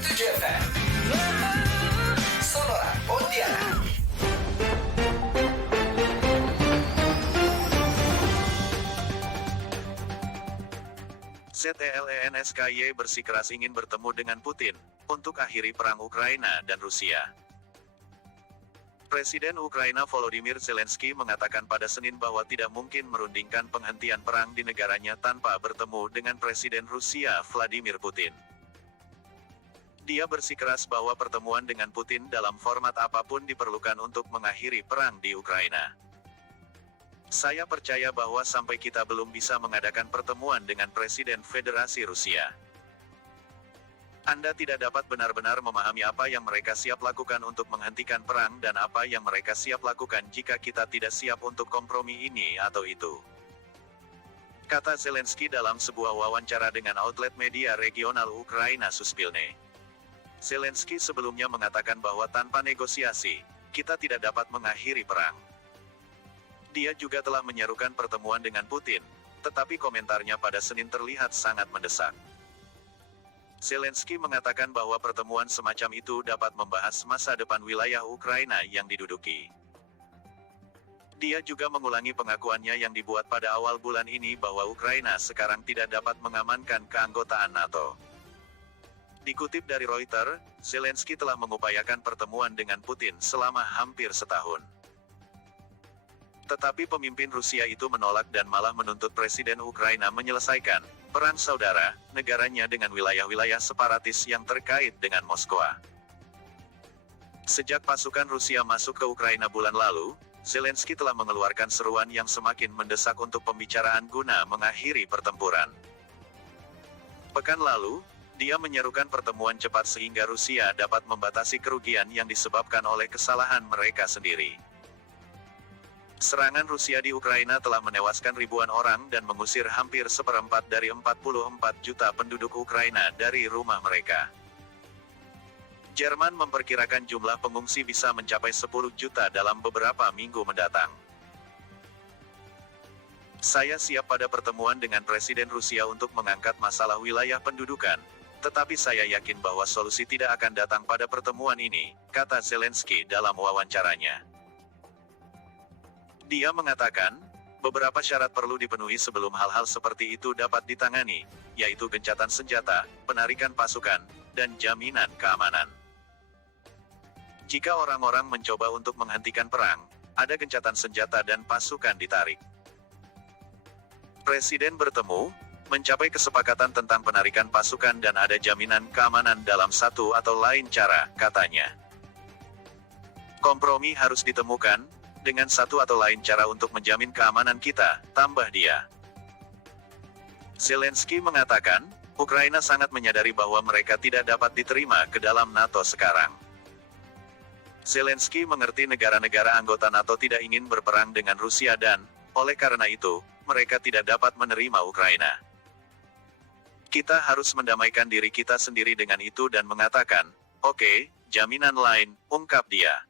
97 FM Sonora Pontianak. ZELENSKY bersikeras ingin bertemu dengan Putin untuk akhiri perang Ukraina dan Rusia. Presiden Ukraina Volodymyr Zelensky mengatakan pada Senin bahwa tidak mungkin merundingkan penghentian perang di negaranya tanpa bertemu dengan Presiden Rusia Vladimir Putin. Dia bersikeras bahwa pertemuan dengan Putin dalam format apapun diperlukan untuk mengakhiri perang di Ukraina. Saya percaya bahwa sampai kita belum bisa mengadakan pertemuan dengan Presiden Federasi Rusia, Anda tidak dapat benar-benar memahami apa yang mereka siap lakukan untuk menghentikan perang dan apa yang mereka siap lakukan jika kita tidak siap untuk kompromi ini atau itu, kata Zelensky dalam sebuah wawancara dengan outlet media regional Ukraina Suspilne. Zelensky sebelumnya mengatakan bahwa tanpa negosiasi, kita tidak dapat mengakhiri perang. Dia juga telah menyerukan pertemuan dengan Putin, tetapi komentarnya pada Senin terlihat sangat mendesak. Zelensky mengatakan bahwa pertemuan semacam itu dapat membahas masa depan wilayah Ukraina yang diduduki. Dia juga mengulangi pengakuannya yang dibuat pada awal bulan ini bahwa Ukraina sekarang tidak dapat mengamankan keanggotaan NATO. Dikutip dari Reuters, Zelensky telah mengupayakan pertemuan dengan Putin selama hampir setahun. Tetapi pemimpin Rusia itu menolak dan malah menuntut Presiden Ukraina menyelesaikan perang saudara negaranya dengan wilayah-wilayah separatis yang terkait dengan Moskwa. Sejak pasukan Rusia masuk ke Ukraina bulan lalu, Zelensky telah mengeluarkan seruan yang semakin mendesak untuk pembicaraan guna mengakhiri pertempuran. Pekan lalu, dia menyerukan pertemuan cepat sehingga Rusia dapat membatasi kerugian yang disebabkan oleh kesalahan mereka sendiri. Serangan Rusia di Ukraina telah menewaskan ribuan orang dan mengusir hampir seperempat dari 44 juta penduduk Ukraina dari rumah mereka. Jerman memperkirakan jumlah pengungsi bisa mencapai 10 juta dalam beberapa minggu mendatang. Saya siap pada pertemuan dengan Presiden Rusia untuk mengangkat masalah wilayah pendudukan, tetapi saya yakin bahwa solusi tidak akan datang pada pertemuan ini, kata Zelensky dalam wawancaranya. Dia mengatakan, beberapa syarat perlu dipenuhi sebelum hal-hal seperti itu dapat ditangani, yaitu gencatan senjata, penarikan pasukan, dan jaminan keamanan. Jika orang-orang mencoba untuk menghentikan perang, ada gencatan senjata dan pasukan ditarik. Presiden bertemu, mencapai kesepakatan tentang penarikan pasukan dan ada jaminan keamanan dalam satu atau lain cara, katanya. Kompromi harus ditemukan, dengan satu atau lain cara untuk menjamin keamanan kita, tambah dia. Zelensky mengatakan, Ukraina sangat menyadari bahwa mereka tidak dapat diterima ke dalam NATO sekarang. Zelensky mengerti negara-negara anggota NATO tidak ingin berperang dengan Rusia dan, oleh karena itu, mereka tidak dapat menerima Ukraina. Kita harus mendamaikan diri kita sendiri dengan itu dan mengatakan, oke, jaminan lain, ungkap dia.